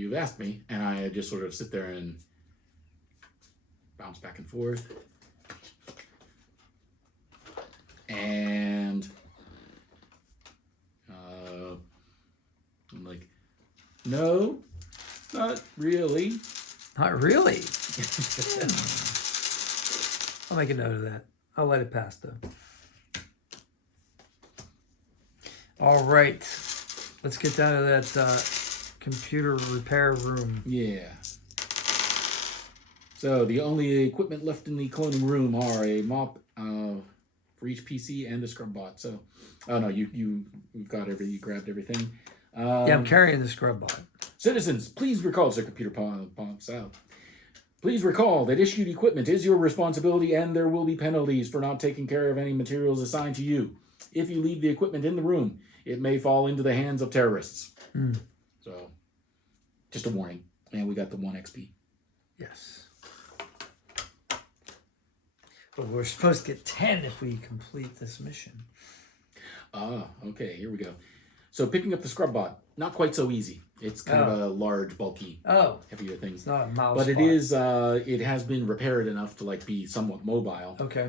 you've asked me, and I just sort of sit there and bounce back and forth. And I'm like, no, not really. Not really? I'll make a note of that. I'll let it pass, though. All right. Let's get down to that computer repair room. Yeah. So the only equipment left in the cloning room are a mop for each PC and a scrub bot. So, oh no, you've got everything. You grabbed everything. Yeah, I'm carrying the scrub bot. Citizens, please recall, Sir Computer pops out. Please recall that issued equipment is your responsibility, and there will be penalties for not taking care of any materials assigned to you. If you leave the equipment in the room, it may fall into the hands of terrorists. So, just a warning. And we got the 1 XP. Yes. But we're supposed to get 10 if we complete this mission. Okay, here we go. So picking up the scrub bot, not quite so easy. It's kind of a large, bulky, heavier thing. It's not a mouse but it bot. is. It has been repaired enough to be somewhat mobile. Okay.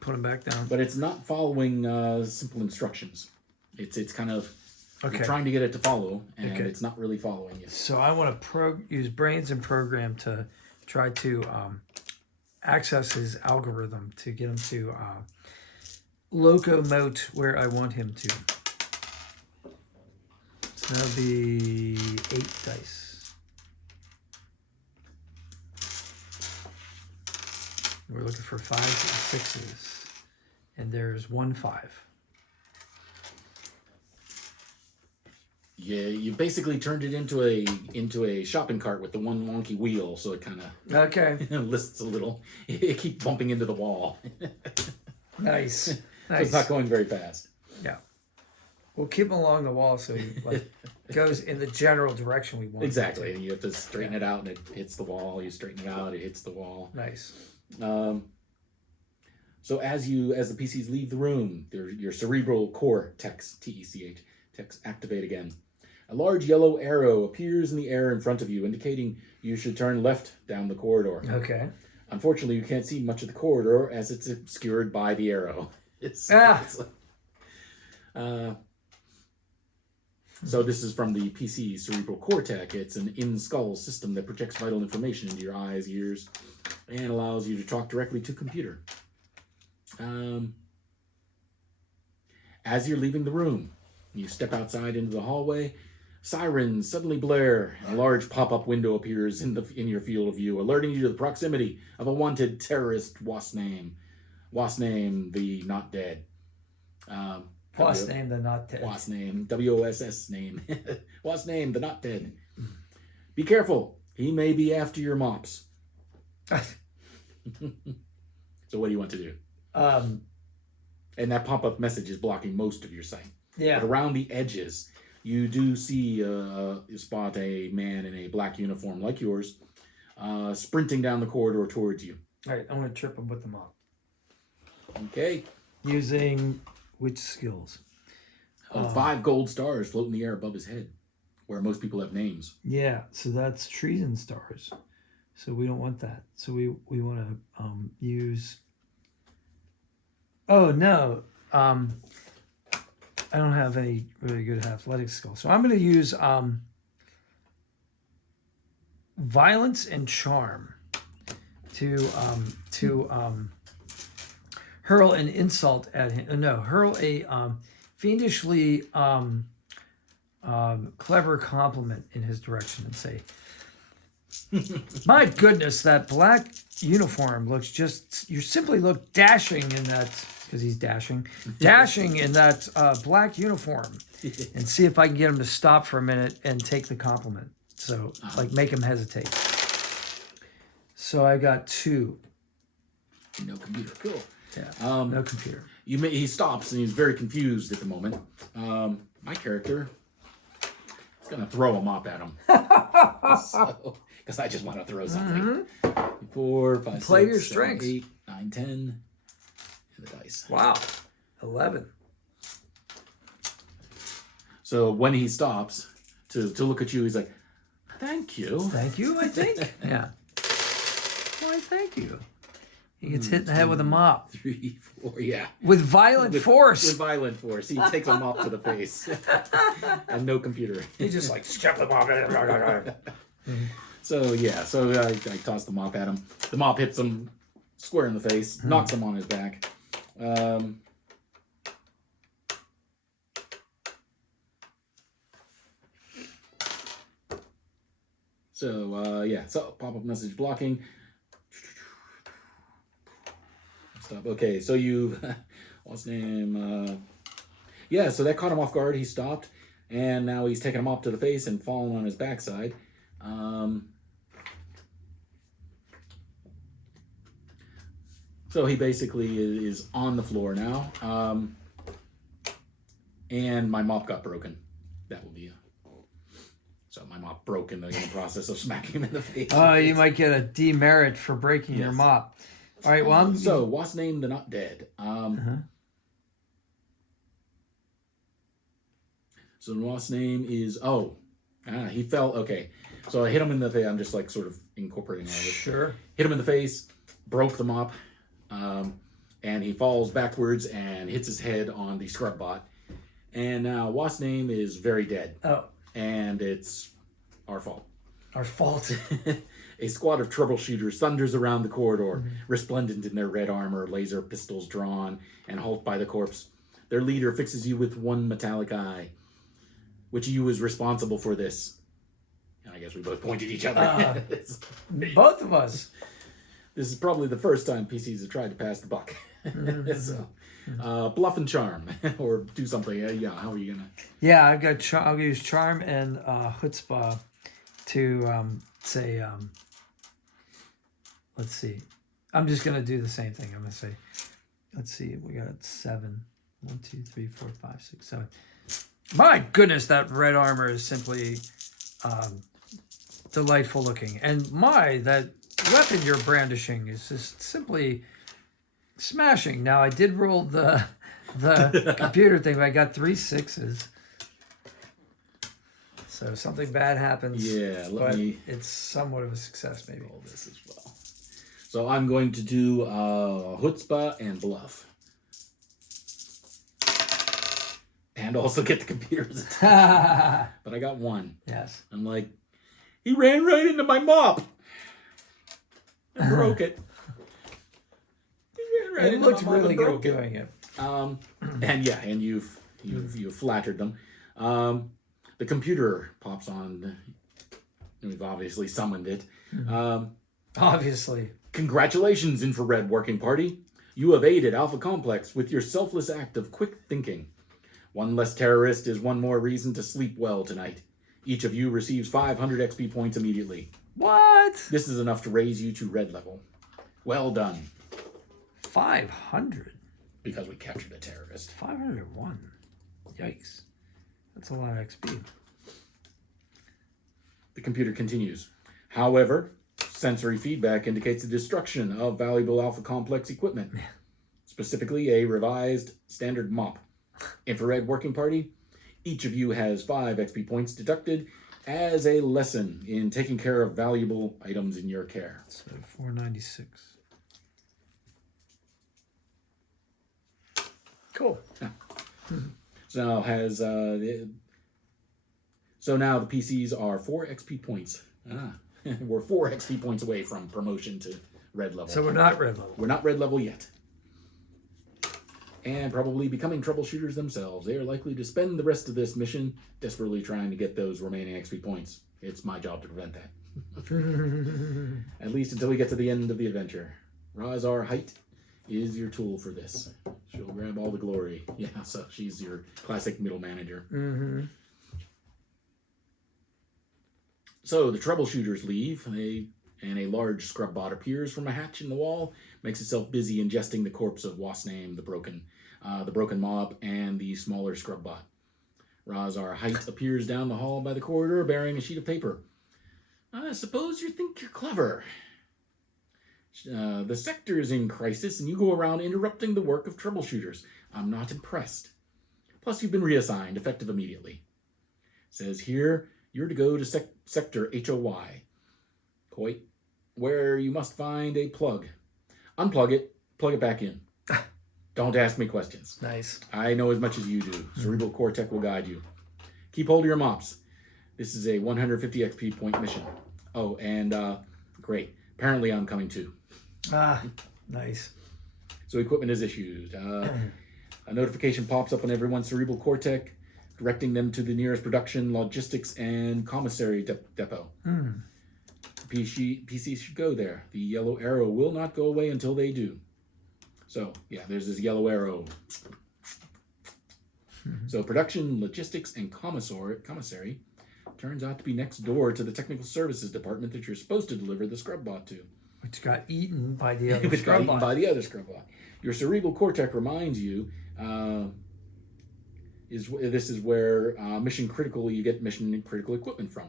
Put him back down. But it's not following simple instructions. It's kind of you're trying to get it to follow, and it's not really following you. So I want to use brains and program to try to access his algorithm to get him to locomote where I want him to. So that'll be 8 dice. We're looking for 5s and 6s. And there's 1 5. Yeah, you basically turned it into a shopping cart with the one wonky wheel, so it kind of lists a little. It keeps bumping into the wall. Nice. So it's not going very fast. Yeah. We'll keep him along the wall so he goes in the general direction we want. Exactly. And you have to straighten it out, and it hits the wall. You straighten it out, it hits the wall. Nice. So as the PCs leave the room, your cerebral cortex, TECH, text activate again. A large yellow arrow appears in the air in front of you, indicating you should turn left down the corridor. Okay. Unfortunately, you can't see much of the corridor as it's obscured by the arrow. So this is from the PC cerebral cortex. It's an in-skull system that projects vital information into your eyes, ears, and allows you to talk directly to computer. As you're leaving the room, you step outside into the hallway. Sirens suddenly blare, and a large pop-up window appears in your field of view, alerting you to the proximity of a wanted terrorist WASP name, the Not Dead. WASP name, the Not Dead. WASP name, WOSS name. WASP name, the Not Dead. Be careful. He may be after your mops. So what do you want to do? And that pop-up message is blocking most of your sight. Yeah. But around the edges, you do see you spot a man in a black uniform like yours, sprinting down the corridor towards you. All right, I'm going to trip him with the mop. Okay. Using which skills? 5 gold stars float in the air above his head, where most people have names. Yeah, so that's treason stars. So we don't want that. So we want to use... Oh, no. I don't have any really good athletic skills. So I'm going to use violence and charm to hurl an insult at him. No, hurl a fiendishly clever compliment in his direction and say, "My goodness, that black uniform looks you simply look dashing in that," because he's dashing in that black uniform, and see if I can get him to stop for a minute and take the compliment. So, make him hesitate. So I got 2. No computer. Cool. Yeah. No computer. He stops and he's very confused at the moment. My character is gonna throw a mop at him. Because I just want to throw something. 4, 5, Play 6, your 7, strengths. 8, 9, 10, and the dice. Wow. 11. So when he stops to look at you, he's like, Thank you. Thank you, I think. Yeah. Why, thank you. He gets hit in the head with a mop. 3, 4, yeah. With violent force. With violent force. He takes a mop to the face. And no computer. He just like shove the mop in. So I toss the mop at him. The mop hits him square in the face, knocks him on his back. So pop-up message blocking. Stop. Okay, so what's his name? So that caught him off guard. He stopped, and now he's taking him up to the face and falling on his backside. So he basically is on the floor now. And my mop got broken. That will be so my mop broke in the process of smacking him in the face. Oh, you might get a demerit for breaking your mop. All right, well, so what's name the not dead? So the boss name is he fell. Okay, so I hit him in the face. I'm just like sort of incorporating all this. Sure. Hit him in the face, broke the mop, and he falls backwards and hits his head on the scrub bot. And now Wasp's name is very dead. Oh. And it's our fault. Our fault. A squad of troubleshooters thunders around the corridor, resplendent in their red armor, laser pistols drawn, and halt by the corpse. Their leader fixes you with one metallic eye. Which of you is responsible for this? And I guess we both point at each other. Both of us. This is probably the first time PCs have tried to pass the buck. So, bluff and charm, or do something. How are you gonna? Yeah, I've got. I'll use charm and chutzpah to say. Let's see. I'm just gonna do the same thing. I'm gonna say. Let's see. We got 7. 1, 2, 3, 4, 5, 6, 7. My goodness, that red armor is simply delightful looking, and that weapon you're brandishing is just simply smashing. Now I did roll the computer thing, but I got 3 6s. So something bad happens. Yeah, it's somewhat of a success, maybe. All this as well. So I'm going to do chutzpah and bluff. And also get the computer's attention. But I got 1. Yes. I'm like, he ran right into my mop. And broke it. It looked really good doing it. And you've flattered them. The computer pops on. We've obviously summoned it. Obviously. Congratulations, Infrared Working Party. You have aided Alpha Complex with your selfless act of quick thinking. One less terrorist is one more reason to sleep well tonight. Each of you receives 500 XP points immediately. What? This is enough to raise you to red level. Well done. 500? Because we captured a terrorist. 501. Yikes. That's a lot of XP. The computer continues. However, sensory feedback indicates the destruction of valuable Alpha Complex equipment. Specifically, a revised standard mop. Infrared Working Party, each of you has 5 XP points deducted as a lesson in taking care of valuable items in your care. So 496. Cool. So now the PCs are 4 XP points. We're 4 XP points away from promotion to red level. So we're not red level. We're not red level yet. And probably becoming troubleshooters themselves. They are likely to spend the rest of this mission desperately trying to get those remaining XP points. It's my job to prevent that. At least until we get to the end of the adventure. Razar Height is your tool for this. She'll grab all the glory. Yeah, so she's your classic middle manager. Mm-hmm. So the troubleshooters leave, and a large scrub bot appears from a hatch in the wall, makes itself busy ingesting the corpse of Wasname, the broken mob, and the smaller scrub bot. Razar Height appears down the hall by the corridor, bearing a sheet of paper. I suppose you think you're clever. The sector is in crisis, and you go around interrupting the work of troubleshooters. I'm not impressed. Plus, you've been reassigned, effective immediately. It says here, you're to go to Sector HOY, where you must find a plug. Unplug it, plug it back in. Don't ask me questions. Nice. I know as much as you do. Cerebral Cortex will guide you. Keep hold of your mops. This is a 150 XP point mission. Oh, and great. Apparently I'm coming too. Ah, nice. So equipment is issued. A notification pops up on everyone's Cerebral Cortex, directing them to the nearest production, logistics, and commissary depot. PC should go there. The yellow arrow will not go away until they do. So, yeah, there's this yellow arrow. So production, logistics, and commissary turns out to be next door to the technical services department that you're supposed to deliver the scrub bot to. Which got eaten by the other Which got scrub eaten bot. by the other scrub bot. Your Cerebral Cortex reminds you this is where mission critical you get mission critical equipment from.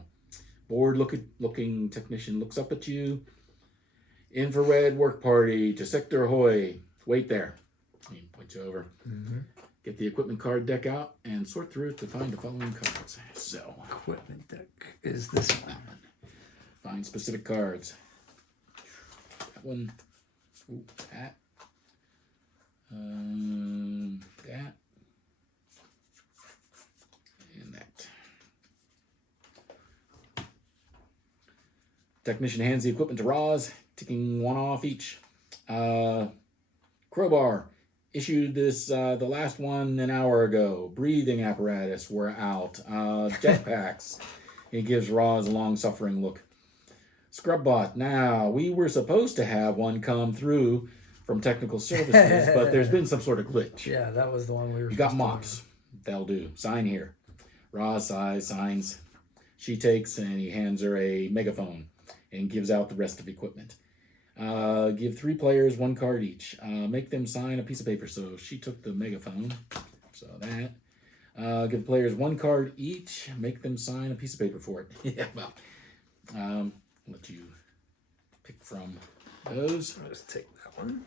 Bored looking technician looks up at you. Infrared work party to Sector Hoy. Wait there. He points you over. Get the equipment card deck out and sort through it to find the following cards. So, Equipment deck is this one. find specific cards. That one. Ooh, that. That. And that. Technician hands the equipment to Roz, ticking one off each. Crowbar. Issued this, the last one an hour ago. Breathing apparatus were out. Jetpacks. He gives Roz a long-suffering look. Scrubbot. Now, we were supposed to have one come through from technical services, but there's been some sort of glitch. Yeah, that was the one we were. You got supposed to mops. They'll do. Sign here. Roz signs. She takes and he hands her a megaphone and gives out the rest of equipment. Give 3 players 1 card each. Make them sign a piece of paper. So she took the megaphone. So that. Give players 1 card each. Make them sign a piece of paper for it. Yeah, well. Let you pick from those. I'll just take that one.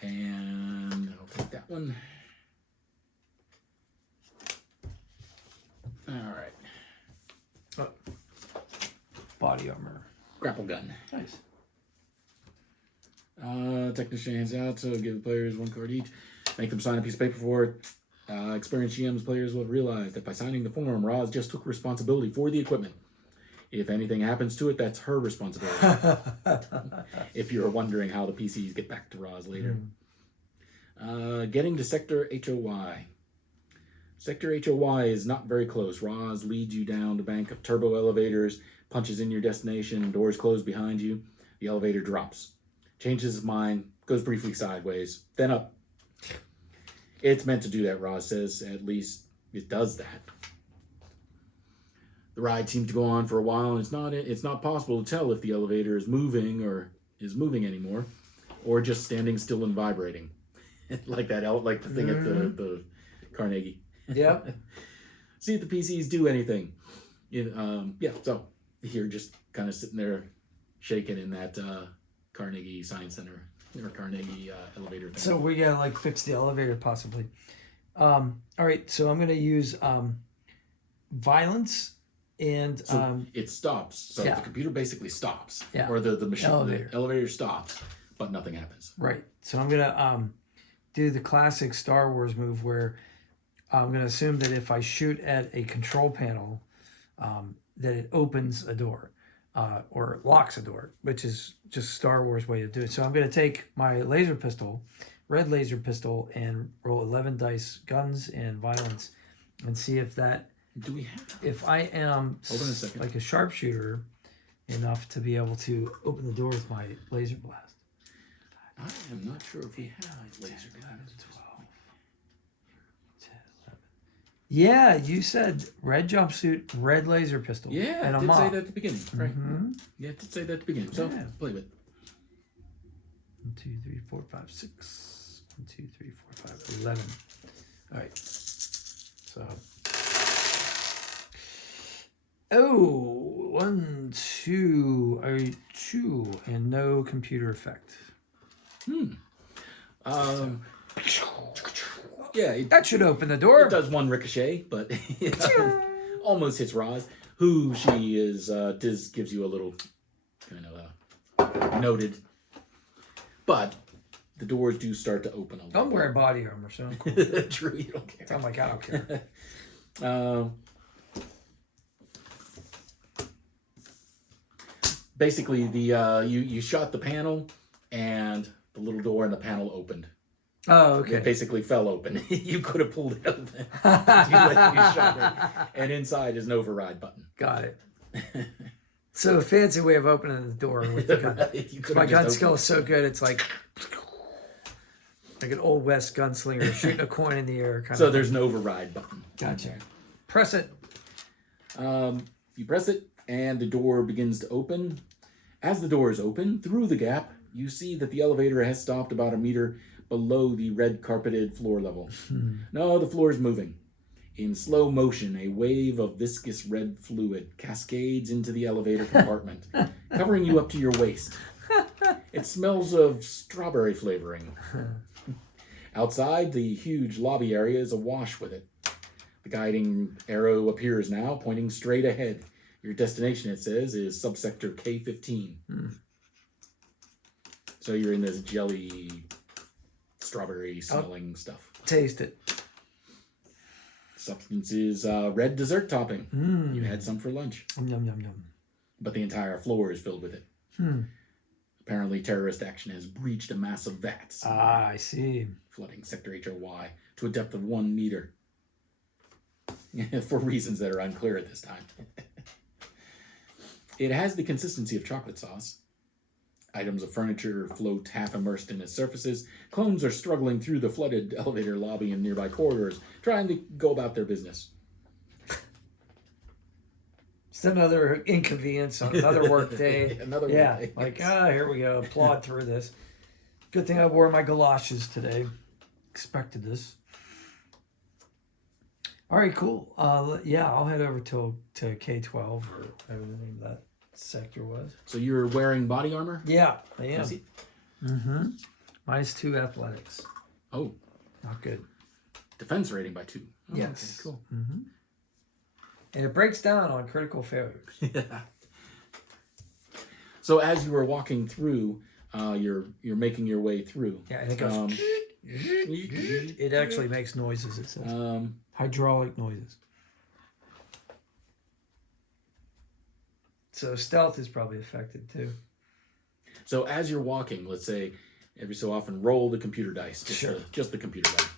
And I'll take that one. All right. Oh. Body armor. Grapple gun. Nice. Technician hands out, so give the players 1 card each. Make them sign a piece of paper for it. Experienced GM's players will realize that by signing the form, Roz just took responsibility for the equipment. If anything happens to it, that's her responsibility. If you're wondering how the PCs get back to Roz later. Getting to Sector HOY. Sector HOY is not very close. Roz leads you down the bank of turbo elevators, punches in your destination, doors close behind you. The elevator drops. Changes his mind, goes briefly sideways, then up. It's meant to do that, Roz says. At least it does that. The ride seems to go on for a while, and it's not possible to tell if the elevator is moving anymore, or just standing still and vibrating, like the thing at the Carnegie. Yeah. See if the PCs do anything. So you're just kind of sitting there shaking in that Carnegie Science Center or Carnegie elevator thing. So we gotta fix the elevator possibly. All right, so I'm gonna use violence and it stops. So yeah. the computer basically stops. Yeah. Or the machine, Elevator. the elevator stops, but nothing happens. right. So I'm gonna do the classic Star Wars move where I'm gonna assume that if I shoot at a control panel, that it opens a door. Or locks a door, which is just Star Wars way to do it. So I'm going to take my laser pistol, red laser pistol, and roll 11 dice, guns and violence, and see if that. Do we have? If I am Hold on a second. like a sharpshooter enough to be able to open the door with my laser blast. I am not sure if we have laser guns. 12, 10, 11. Yeah, you said red jumpsuit, red laser pistol. Yeah, and I a did mop. say that at the beginning. Right. Mm-hmm. Yeah, I did say that at the beginning. So Yeah. play with it. 1, 2, 3, 4, 5, 6. 1, 2, 3, 4, 5, 11. All right. So. Oh, 1, 2. All right, 2, and no computer effect. Yeah, That should open the door. it does 1 ricochet, but almost hits Roz, who she is, gives you a little kind of noted. But the doors do start to open a little. I'm wearing body armor, so I'm cool. True, you don't care. I'm like, I don't care. Basically, the you shot the panel, and the little door in the panel opened. Oh, okay. It basically fell open. You could have pulled it open. you shot it. And inside is an override button. Got it. So a fancy way of opening the door with the gun. My gun skill is so good, it's like an old West gunslinger shooting a coin in the air. So there's an override button. Gotcha. Press it. You press it, and the door begins to open. As the door is open, through the gap, you see that the elevator has stopped about 1 meter below the red carpeted floor level. No, the floor is moving. In slow motion, a wave of viscous red fluid cascades into the elevator compartment, covering you up to your waist. It smells of strawberry flavoring. Outside, the huge lobby area is awash with it. The guiding arrow appears now, pointing straight ahead. Your destination, it says, is subsector K15. So you're in this jelly, strawberry smelling stuff. Taste it. Substance is red dessert topping. You had some for lunch. Yum, yum, yum. But the entire floor is filled with it. Apparently, terrorist action has breached a massive vat. I see. Flooding Sector HOY to a depth of 1 meter. For reasons that are unclear at this time. It has the consistency of chocolate sauce. Items of furniture float half immersed in its surfaces. Clones are struggling through the flooded elevator lobby and nearby corridors, trying to go about their business. It's another inconvenience on another work day. Another work day. Like, here we go. Plod through this. Good thing I wore my galoshes today. Expected this. All right, cool. I'll head over to K12 or whatever the name of that sector was. So you're wearing body armor? Yeah, I am. -2 athletics. Oh. Not good. Defense rating by 2. Oh, Yes. Okay, cool. And it breaks down on critical failures. Yeah. So as you were walking through, you're making your way through. Yeah, and it goes. It actually makes noises. It says hydraulic noises. So stealth is probably affected too. So as you're walking, let's say every so often roll the computer dice. Sure. Just the computer dice.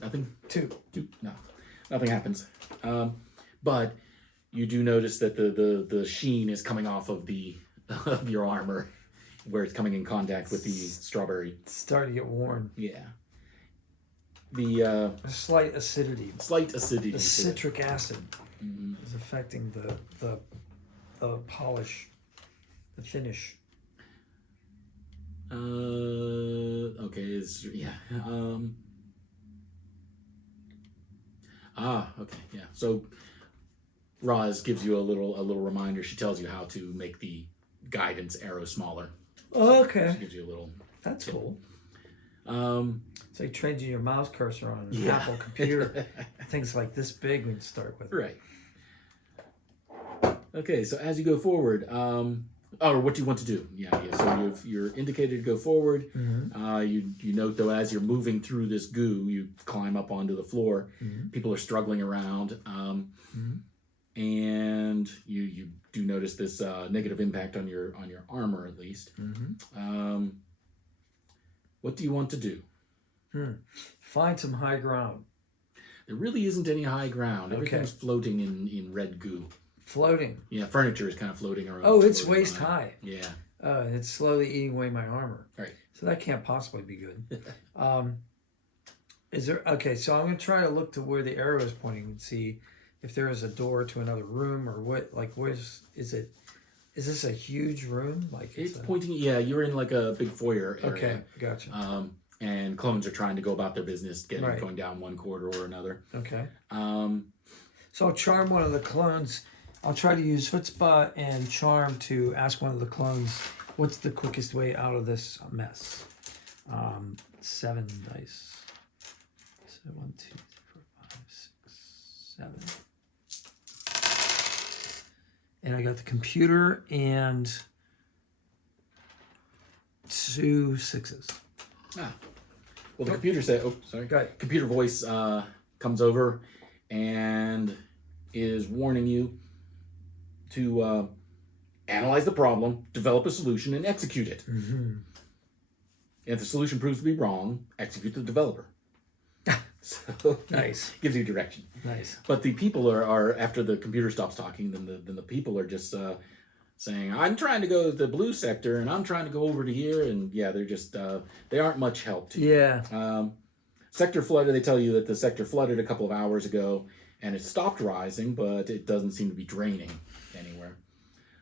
Nothing? 2. No. Nothing happens. But you do notice that the sheen is coming off of of your armor, where it's coming in contact with the strawberry. It's starting to get worn. Yeah. The A slight acidity. The citric acid is affecting the polish, the finish. Okay. Okay. Yeah. So Roz gives you a little reminder. She tells you how to make the guidance arrow smaller. Okay. She gives you a little. That's cool. It's like changing your mouse cursor on an Apple computer. Things like this big when you start with. Right. Okay, so as you go forward, or what do you want to do? Yeah. So you're indicated to go forward. You note though, as you're moving through this goo, you climb up onto the floor. People are struggling around, and you do notice this negative impact on your armor at least. What do you want to do? Find some high ground. There really isn't any high ground. Everything's floating in red goo. Floating. Yeah, furniture is kind of floating around. Oh, it's waist high. Yeah. It's slowly eating away my armor. Right. So that can't possibly be good. Is there? Okay, so I'm gonna try to look to where the arrow is pointing and see if there is a door to another room or what. Like, is it? Is this a huge room? Like it's pointing. Yeah, you're in like a big foyer area. Okay, gotcha. And clones are trying to go about their business, going down one corridor or another. Okay. So I'll charm one of the clones. I'll try to use chutzpah and charm to ask one of the clones what's the quickest way out of this mess. 7 dice. So 1, 2, 3, 4, 5, 6, 7. And I got the computer and 2 6s. Ah. Well, the computer said, oh, sorry. Go ahead. Computer voice comes over and is warning you to analyze the problem, develop a solution, and execute it. Mm-hmm. If the solution proves to be wrong, execute the developer. So Nice. Gives you direction. Nice. But the people are after the computer stops talking, then the people are just saying, I'm trying to go to the blue sector, and I'm trying to go over to here, and yeah, they're just they aren't much help to you. Yeah. Sector flooded. They tell you that the sector flooded a couple of hours ago, and it stopped rising, but it doesn't seem to be draining anywhere.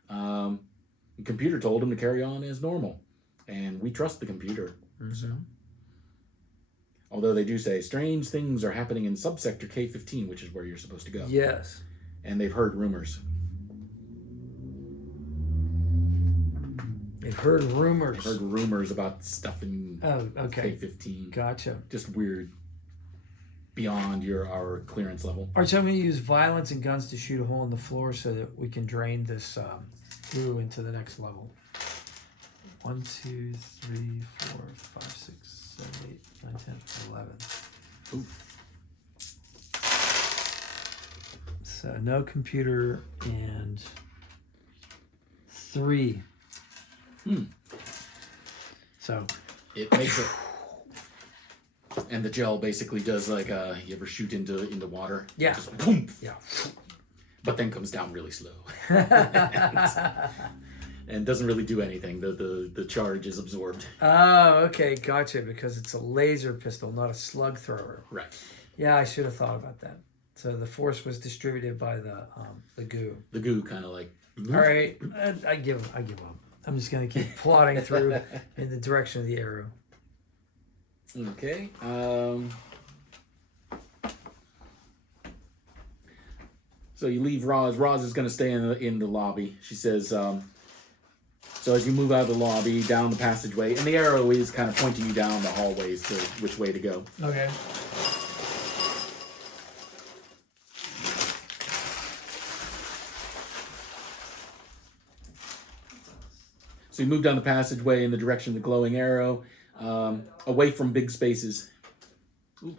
The computer told him to carry on as normal, and we trust the computer. Mm-hmm. So, although they do say strange things are happening in subsector K15, which is where you're supposed to go. Yes. And they've heard rumors. They've heard rumors. I've heard rumors about stuff in okay. K15. Gotcha. Just weird. Beyond our clearance level. All right, so I'm going to use violence and guns to shoot a hole in the floor so that we can drain this glue into the next level. 1, 2, 3, 4, 5, 6, 7, 8, 9, 10, 11. Ooh. So no computer and 3. So It makes it. And the gel basically does like you ever shoot into water? Yeah. Just boom. yeah. But then comes down really slow. And doesn't really do anything. The charge is absorbed. Oh, okay, gotcha. Because it's a laser pistol, not a slug thrower. Right. Yeah, I should have thought about that. So the force was distributed by the goo. The goo kind of like. All right, I give up. I'm just gonna keep plodding through in the direction of the arrow. Okay. So you leave Roz. Roz is going to stay in the lobby. She says, so as you move out of the lobby, down the passageway, and the arrow is kind of pointing you down the hallways to which way to go. Okay. So you move down the passageway in the direction of the glowing arrow, away from big spaces. Ooh.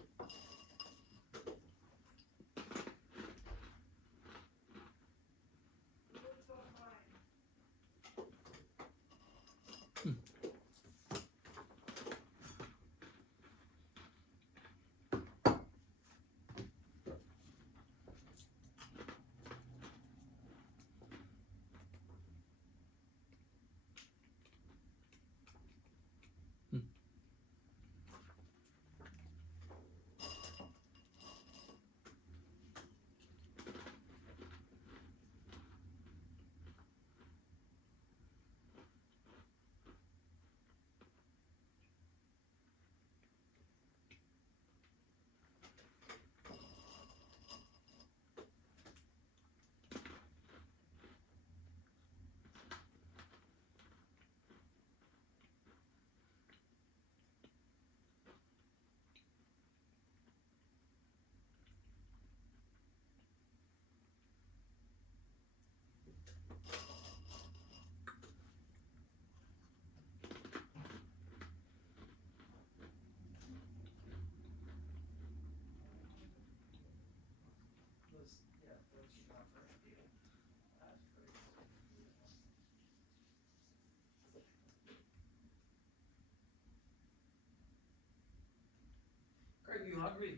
Are you hungry?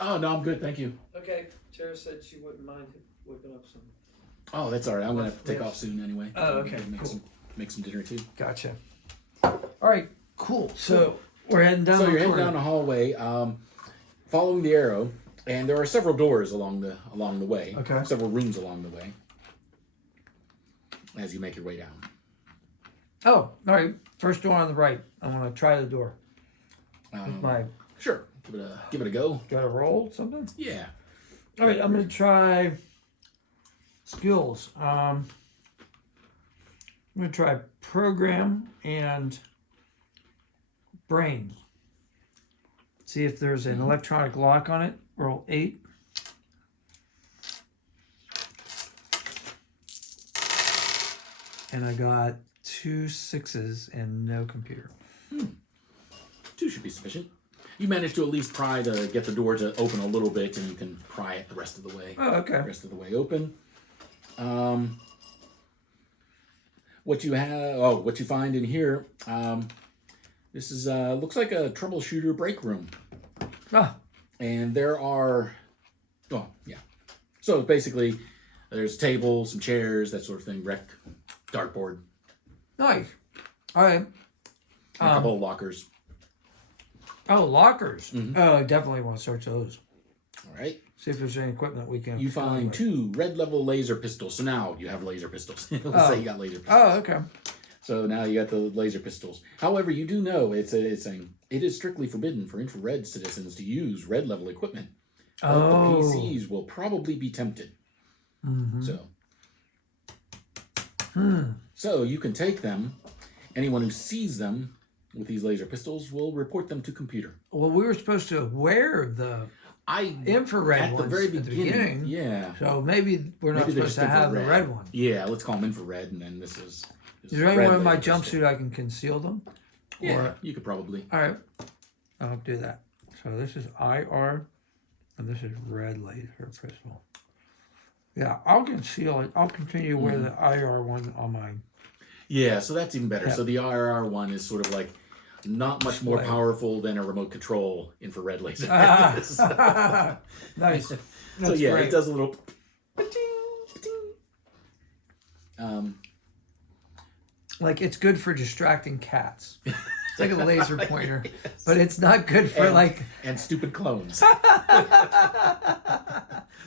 Oh, no, I'm good. Thank you. Okay. Tara said she wouldn't mind whipping up some. Oh, that's all right. I'm going to have to take off soon anyway. Oh, okay. Make some dinner too. Gotcha. All right. Cool. So we're heading down. So the you're heading corridor. down a hallway, following the arrow, and there are several doors along the way. Okay. Several rooms along the way. As you make your way down. Oh, all right. First door on the right. I want to try the door. With my Sure. Give it a go. got to roll something. Yeah. All right. I'm gonna try skills. I'm gonna try program and brain. See if there's an electronic lock on it. Roll 8. and I got 2 6s and no computer. 2 should be sufficient. You managed to at least pry to get the door to open a little bit, and you can pry it the rest of the way. Oh, okay. The rest of the way open. What you find in here, this is looks like a troubleshooter break room. Ah, And there are, so basically there's tables, some chairs, that sort of thing, rec, dartboard, nice. All right. a couple of lockers. Oh, lockers. Mhm. Oh, I definitely want to search those. All right. See if there's any equipment we can. You find 2 red level laser pistols. So now you have laser pistols. Let's say you got laser pistols. Oh, okay. So now you got the laser pistols. However, you do know it's saying it is strictly forbidden for infrared citizens to use red level equipment. But the PCs will probably be tempted. Mm-hmm. So you can take them. Anyone who sees them with these laser pistols will report them to computer. Well, we were supposed to wear the I infrared at the ones very at the beginning. beginning. Yeah. So maybe we're not Maybe they're supposed to just have the infrared. red one. Yeah, let's call them infrared, and then this is Is there red anyone in my laser pistol. jumpsuit I can conceal them? Yeah, Or- you could probably. all right. I'll do that. So this is IR, and this is red laser pistol. Yeah, I'll conceal it. I'll continue to wear the IR one on mine. Yeah, so that's even better. Yeah. So the IRR one is sort of like not much more Display. powerful than a remote control infrared laser. Nice. That's So yeah, great. it does a little. Um, Like it's good for distracting cats. It's like a laser pointer, but it's not good for and, like. and stupid clones.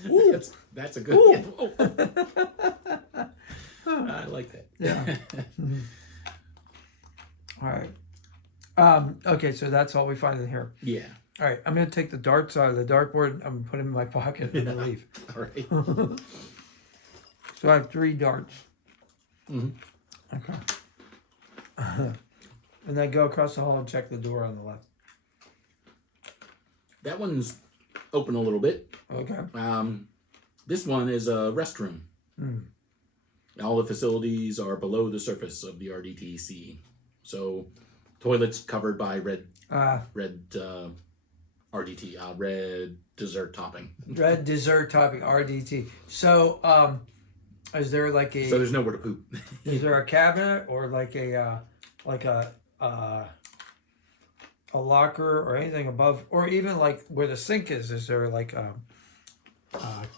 Ooh. That's a good. Ooh. I like that. Yeah. All right. Okay, so that's all we find in here. Yeah. All right, I'm gonna take the darts out of the dartboard. I'm gonna put them in my pocket and leave. All right. So I have 3 darts. Mhm. Okay. And then go across the hall and check the door on the left. That one's open a little bit. Okay. This one is a restroom. Mm. All the facilities are below the surface of the RDTC. So, toilets covered by red dessert topping. Red dessert topping RDT. So, is there like a So there's nowhere to poop. is there a cabinet or like a locker or anything above, or even like where the sink is? Is there like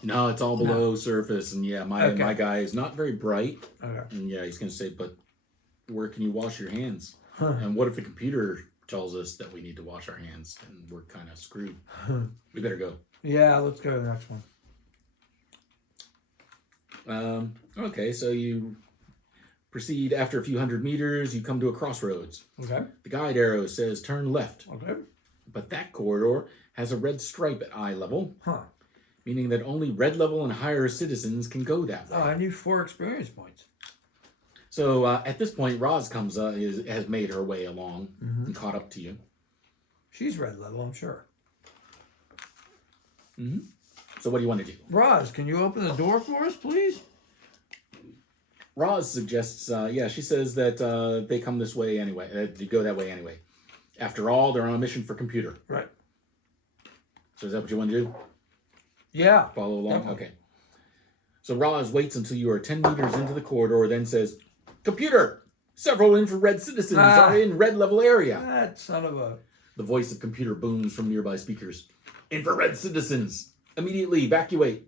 No, it's all below surface, and yeah, my Okay. guy is not very bright, okay. and yeah, he's gonna say, but where can you wash your hands? Huh. And what if the computer tells us that we need to wash our hands, and we're kind of screwed? We better go. Yeah, let's go to the next one. Okay, so you proceed after a few hundred meters. You come to a crossroads. Okay. The guide arrow says turn left, Okay. but that corridor has a red stripe at eye level, Huh. meaning that only red level and higher citizens can go that way. Oh, I need 4 experience points. So at this point, Roz comes has made her way along Mhm. and caught up to you. She's red level, I'm sure. So what do you want to do? Roz, can you open the door for us, please? Roz suggests, she says that they come this way anyway. They go that way anyway. After all, they're on a mission for computer. Right. So is that what you want to do? Yeah. Follow along? Definitely. Okay. So Roz waits until you are 10 meters into the corridor, then says, Computer! Several infrared citizens are in red level area. That son of a... The voice of computer booms from nearby speakers. Infrared citizens! Immediately vacate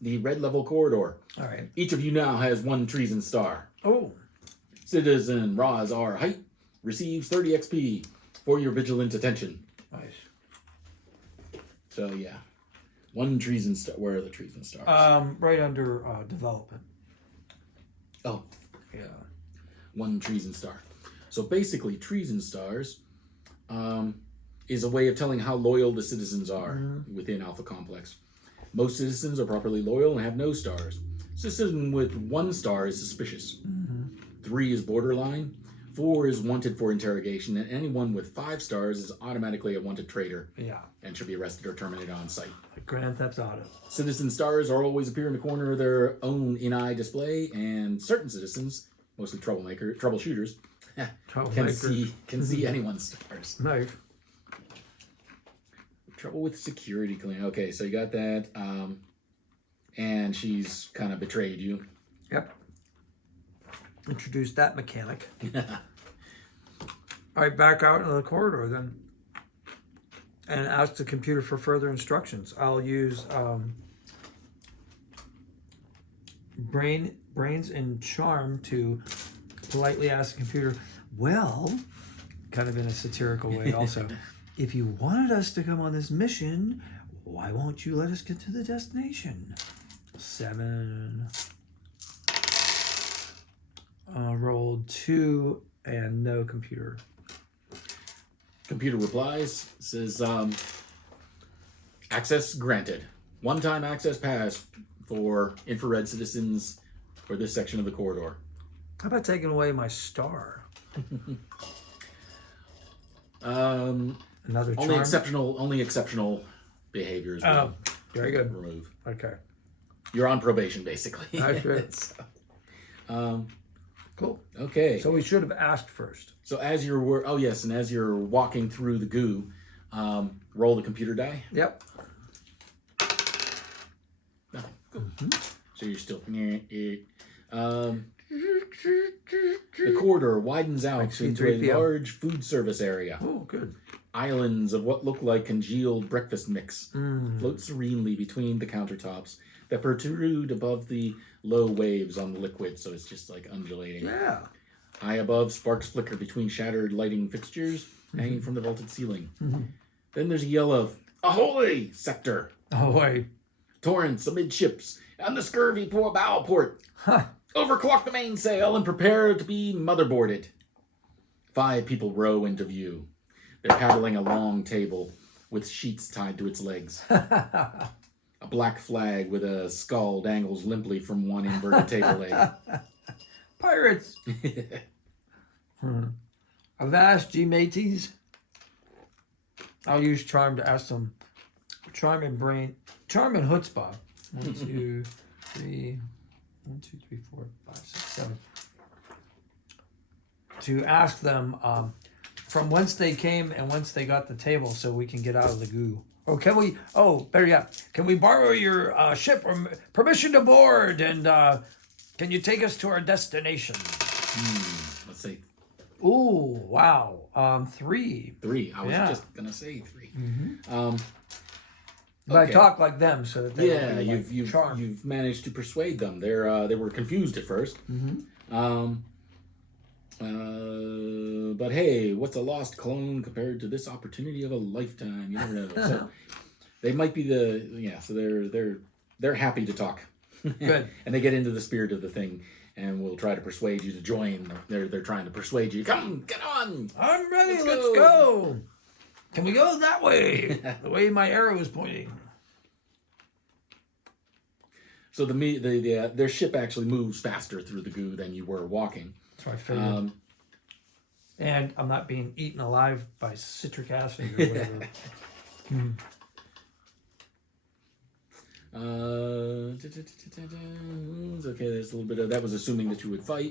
the red level corridor. All right. Each of you now has 1 treason star. Oh. Citizen Roz R. Height receives 30 XP for your vigilant attention. Nice. So yeah, 1 treason star. Where are the treason stars? Right under development. Oh, Yeah. 1 treason star. So basically, treason stars is a way of telling how loyal the citizens are within Alpha Complex. Most citizens are properly loyal and have no stars. Citizen with 1 star is suspicious. 3 is borderline. 4 is wanted for interrogation, and anyone with 5 stars is automatically a wanted traitor Yeah. and should be arrested or terminated on sight. Like Grand Theft Auto. Citizen stars are always appear in the corner of their own in-eye display, and certain citizens, mostly troubleshooters, can see anyone's stars. Nice. Trouble with security clean. Okay, so you got that. And she's kind of betrayed you. Yep. Introduce that mechanic. All right, back out into the corridor then. And ask the computer for further instructions. I'll use brains and charm to politely ask the computer, well, kind of in a satirical way also, if you wanted us to come on this mission, why won't you let us get to the destination? 7. Rolled 2 and no computer. Computer replies, says, access granted. One-time access pass for infrared citizens for this section of the corridor. How about taking away my star? Another charm? Only exceptional behaviors. Oh, very good. Remove. Okay. You're on probation, basically. Okay. So, Cool. okay. So we should have asked first. So as you're walking through the goo, roll the computer die. Yep. Nothing. Cool. So you're still. The corridor widens out Like into a C-3PO. large food service area. Oh, good. Islands of what look like congealed breakfast mix float serenely between the countertops that protrude above the low waves on the liquid, so it's just like undulating. Yeah. High above, sparks flicker between shattered lighting fixtures hanging from the vaulted ceiling. Then there's a yell of, ahoy, sector! Oh, wait. Torrents amidships, and the scurvy bow port. Huh. Overclock the mainsail and prepare to be motherboarded. 5 people row into view. They're paddling a long table with sheets tied to its legs. A black flag with a skull dangles limply from one inverted table leg. Pirates. Avast, ye mateys. I'll use charm to ask them. Charm and chutzpah. 1, 2, 3. 1, 2, 3, 4, 5, 6, 7. To ask them from whence they came and whence they got the table, so we can get out of the goo. Oh, can we? Oh, better yet, can we borrow your ship or permission to board? And can you take us to our destination? Let's say Ooh, wow. 3. 3. I was Yeah. just gonna say 3. But I Okay. talk like them, so that they Yeah, will be like charmed. you've managed to persuade them. They were confused at first. But hey, what's a lost clone compared to this opportunity of a lifetime? You never know. So they might be so they're happy to talk. Good. And they get into the spirit of the thing and will try to persuade you to join. They're trying to persuade you. Come, get on. I'm ready. Let's Let's go. go. Can we go that way? The way my arrow is pointing. So their ship actually moves faster through the goo than you were walking. That's what I figured. And I'm not being eaten alive by citric acid or whatever. Okay, there's a little bit of that was assuming that you would fight.